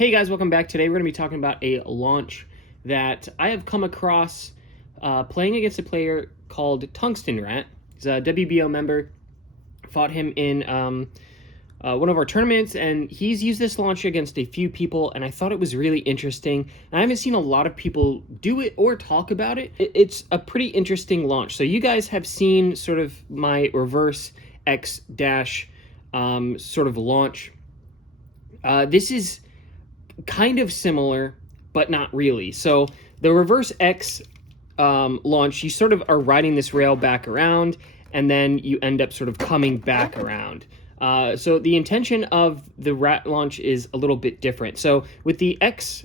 Hey guys, welcome back. Today we're going to be talking about a launch that I have come across playing against a player called Tungsten. He's a WBO member. Fought him in one of our tournaments, and he's used this launch against a few people, and I thought it was really interesting. And I haven't seen a lot of people do it or talk about it. It's a pretty interesting launch. So you guys have seen sort of my reverse X dash sort of launch. This is kind of similar, but not really. So the reverse X launch, you sort of are riding this rail back around, and then you end up sort of coming back around. So the intention of the rat launch is a little bit different. So with the X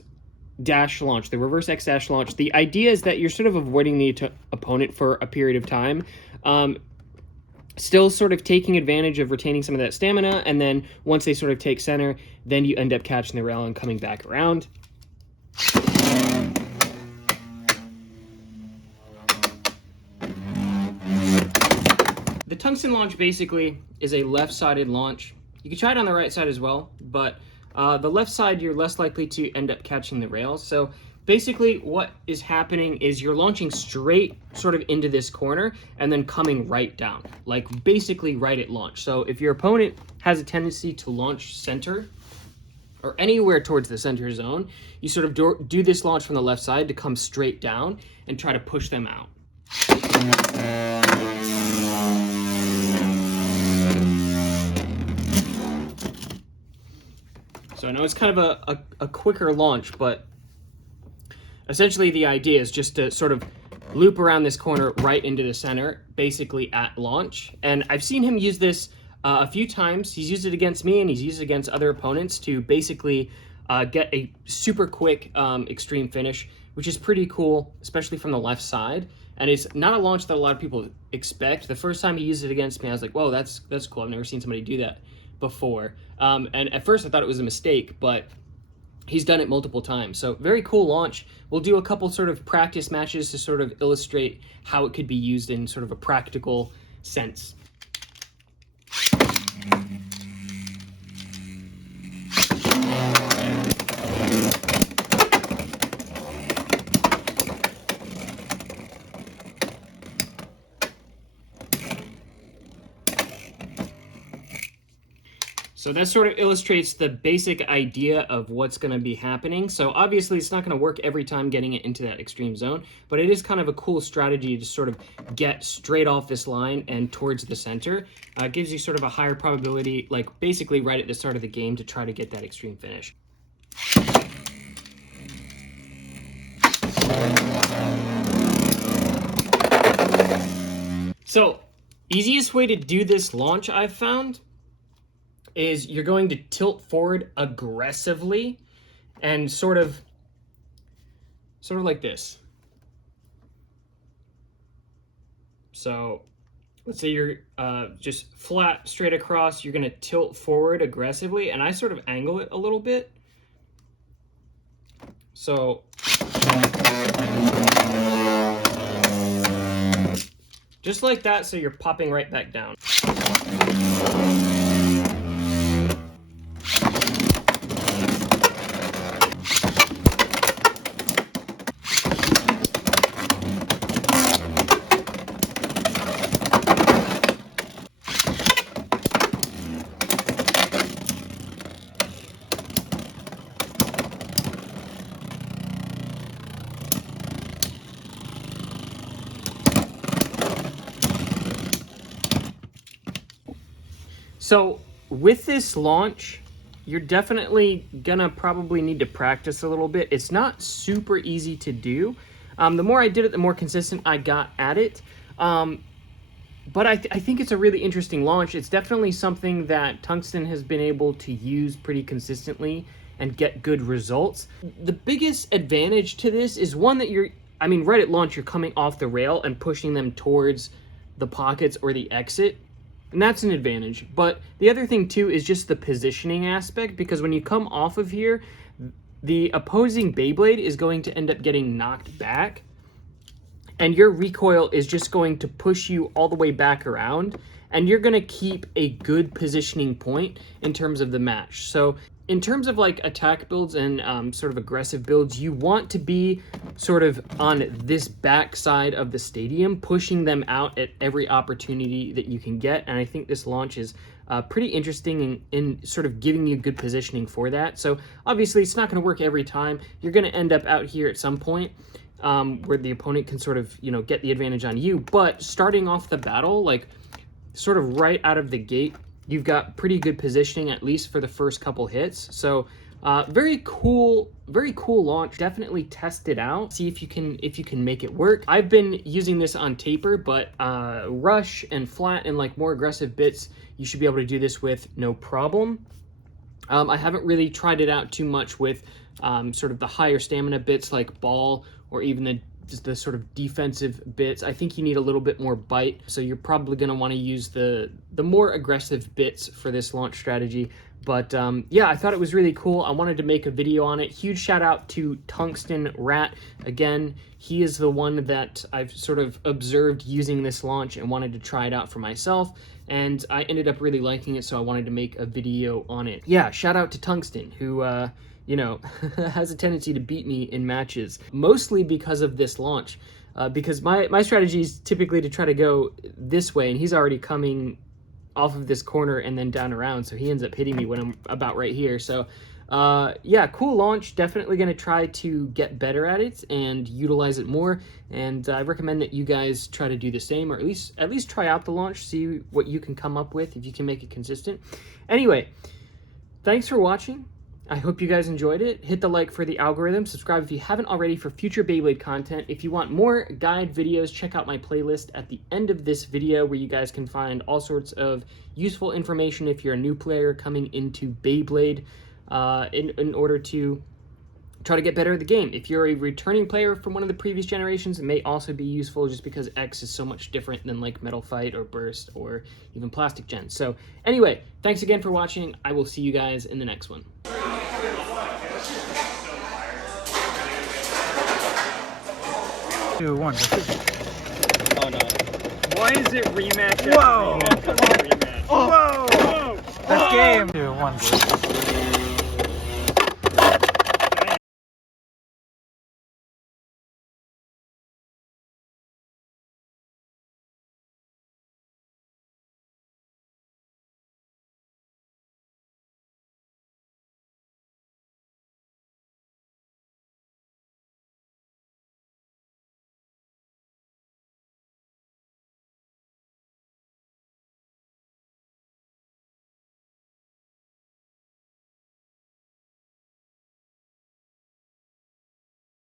dash launch, the reverse X dash launch, the idea is that you're sort of avoiding the opponent for a period of time. Still sort of taking advantage of retaining some of that stamina, and then once they sort of take center, then you end up catching the rail and coming back around. The Tungsten launch basically is a left-sided launch. You can try it on the right side as well, but the left side, you're less likely to end up catching the rails. So basically what is happening is you're launching straight sort of into this corner and then coming right down, like basically right at launch. So if your opponent has a tendency to launch center or anywhere towards the center zone, you sort of do this launch from the left side to come straight down and try to push them out. So I know it's kind of a quicker launch, but essentially the idea is just to sort of loop around this corner right into the center, basically at launch. And I've seen him use this a few times. He's used it against me, and he's used it against other opponents to basically get a super quick extreme finish, which is pretty cool, especially from the left side. And it's not a launch that a lot of people expect. The first time he used it against me, I was like, whoa, that's cool. I've never seen somebody do that before. And at first I thought it was a mistake, but he's done it multiple times. So very cool launch. We'll do a couple sort of practice matches to sort of illustrate how it could be used in sort of a practical sense. So that sort of illustrates the basic idea of what's going to be happening. So obviously it's not going to work every time getting it into that extreme zone, but it is kind of a cool strategy to sort of get straight off this line and towards the center. It gives you sort of a higher probability, like basically right at the start of the game, to try to get that extreme finish. So easiest way to do this launch I've found is you're going to tilt forward aggressively and sort of like this. So let's say you're just flat straight across, you're gonna tilt forward aggressively, and I sort of angle it a little bit. So just like that, so you're popping right back down. So with this launch, you're definitely gonna probably need to practice a little bit. It's not super easy to do. The more I did it, the more consistent I got at it. But I think it's a really interesting launch. It's definitely something that Tungsten has been able to use pretty consistently and get good results. The biggest advantage to this is one that right at launch, you're coming off the rail and pushing them towards the pockets or the exit. And that's an advantage. But the other thing too is just the positioning aspect, because when you come off of here, the opposing Beyblade is going to end up getting knocked back, and your recoil is just going to push you all the way back around, and you're going to keep a good positioning point in terms of the match. So in terms of like attack builds and sort of aggressive builds, you want to be sort of on this back side of the stadium, pushing them out at every opportunity that you can get. And I think this launch is pretty interesting in sort of giving you good positioning for that. So obviously it's not going to work every time. You're going to end up out here at some point where the opponent can sort of, you know, get the advantage on you. But starting off the battle, like sort of right out of the gate, you've got pretty good positioning, at least for the first couple hits. So very cool launch. Definitely test it out. See if you can make it work. I've been using this on taper, but rush and flat and like more aggressive bits, you should be able to do this with no problem. I haven't really tried it out too much with sort of the higher stamina bits like ball or even the sort of defensive bits. I think you need a little bit more bite, so you're probably going to want to use the more aggressive bits for this launch strategy. But yeah, I thought it was really cool. I wanted to make a video on it. Huge shout out to Tungsten Rat. Again, he is the one that I've sort of observed using this launch and wanted to try it out for myself. And I ended up really liking it, so I wanted to make a video on it. Yeah, shout out to Tungsten, who you know, has a tendency to beat me in matches, mostly because of this launch. Because my strategy is typically to try to go this way, and he's already coming off of this corner and then down around, so he ends up hitting me when I'm about right here. So yeah, cool launch. Definitely going to try to get better at it and utilize it more, and I recommend that you guys try to do the same, or at least try out the launch, see what you can come up with, if you can make it consistent. Anyway, thanks for watching. I hope you guys enjoyed it. Hit the like for the algorithm. Subscribe if you haven't already for future Beyblade content. If you want more guide videos, check out my playlist at the end of this video, where you guys can find all sorts of useful information if you're a new player coming into Beyblade in order to try to get better at the game. If you're a returning player from one of the previous generations, it may also be useful just because X is so much different than like Metal Fight or Burst or even Plastic Gen. So anyway, thanks again for watching. I will see you guys in the next one. 2, 1. Oh no. Why is it rematch? Whoa! Rematch after rematch? Whoa! Whoa! That's game. 2, 1.